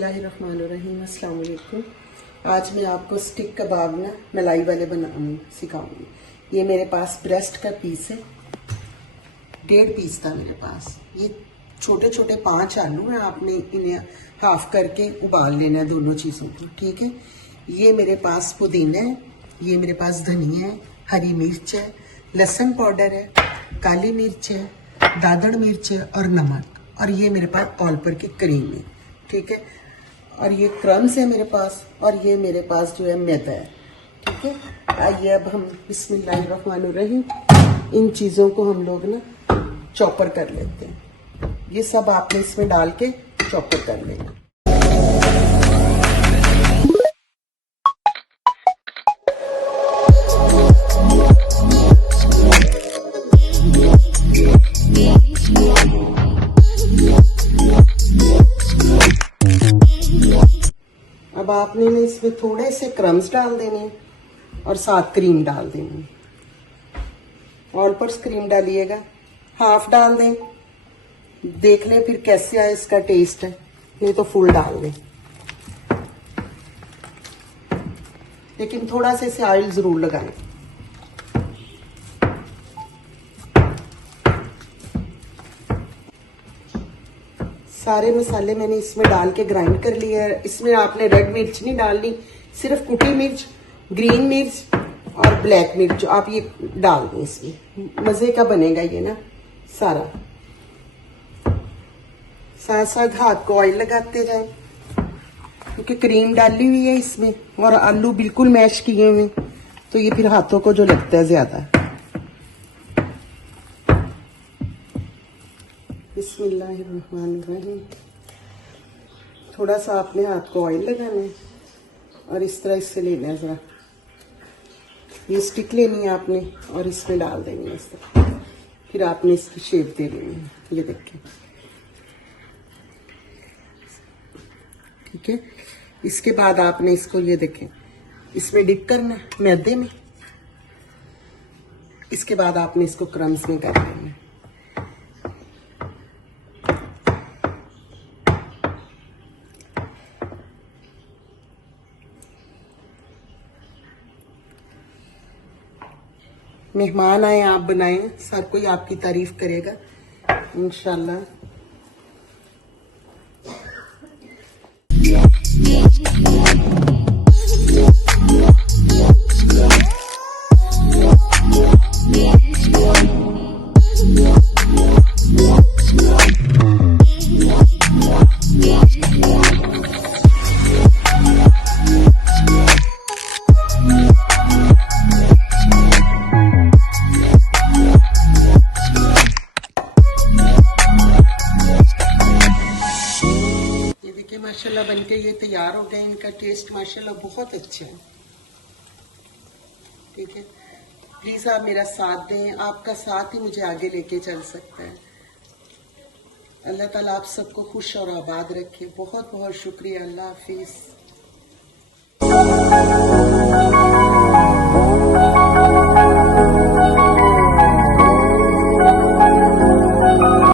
बिस्मिल्लाहिर्रहमानिर्रहीम, अस्सलाम वालेकुम। आज मैं आपको स्टिक कबाब ना मलाई वाले बनाना सिखाऊंगी। ये मेरे पास ब्रेस्ट का पीस है, 1.5 पीस था मेरे पास। ये छोटे छोटे 5 आलू हैं, आपने इन्हें हाफ करके उबाल लेना है दोनों चीज़ों को, ठीक है। ये मेरे पास पुदीना है, ये मेरे पास धनिया है, हरी मिर्च है, लहसुन पाउडर है, काली मिर्च है, दादड़ मिर्च है और नमक। और ये मेरे पास ऑल पर की क्रीम है, ठीक है। और ये क्रम्स है मेरे पास, और ये मेरे पास जो है मैदा है, ठीक है। आइए अब हम बिस्मिल्लाहिर्रहमानिर्रहीम इन चीज़ों को हम लोग ना चॉपर कर लेते हैं। ये सब आपने इसमें डाल के चॉपर कर लेना। अब आपने ना इसमें थोड़े से क्रम्स डाल देने और साथ क्रीम डाल देनी। ऑल पर क्रीम डालिएगा, हाफ डाल दें, देख लें फिर कैसे आए इसका टेस्ट है, नहीं तो फुल डाल दें। लेकिन थोड़ा सा इसे ऑयल जरूर लगाएं। सारे मसाले मैंने इसमें डाल के ग्राइंड कर लिया है। इसमें आपने रेड मिर्च नहीं डालनी, सिर्फ कुटी मिर्च, ग्रीन मिर्च और ब्लैक मिर्च आप ये डाल दें। इसमें मजे का बनेगा ये ना सारा। साथ साथ हाथ को ऑयल लगाते जाएं, क्योंकि क्रीम डाली हुई है इसमें और आलू बिल्कुल मैश किए हुए, तो ये फिर हाथों को जो लगता है ज्यादा। बिस्मिल्लाहिर्रहमानिर्रहीम। थोड़ा सा आपने हाथ को ऑयल लगाना है और इस तरह इससे लेना है जरा। ये स्टिक लेनी है आपने और इसमें डाल देनी है इस तरह। फिर आपने इसकी शेप दे देनी है, ये देखिए, ठीक है। इसके बाद आपने इसको ये देखें इसमें डिप करना है मैदे में। इसके बाद आपने इसको क्रम्स में कर देना है। मेहमान आए आप बनाएं, सब कोई आपकी तारीफ करेगा इंशाल्लाह। माशाल्लाह बनके ये तैयार हो गए। इनका टेस्ट माशाल्लाह बहुत अच्छा है, ठीक है। प्लीज आप मेरा साथ दें, आपका साथ ही मुझे आगे लेके चल सकता है। अल्लाह ताला आप सबको खुश और आबाद रखे। बहुत बहुत शुक्रिया। अल्लाह हाफिज।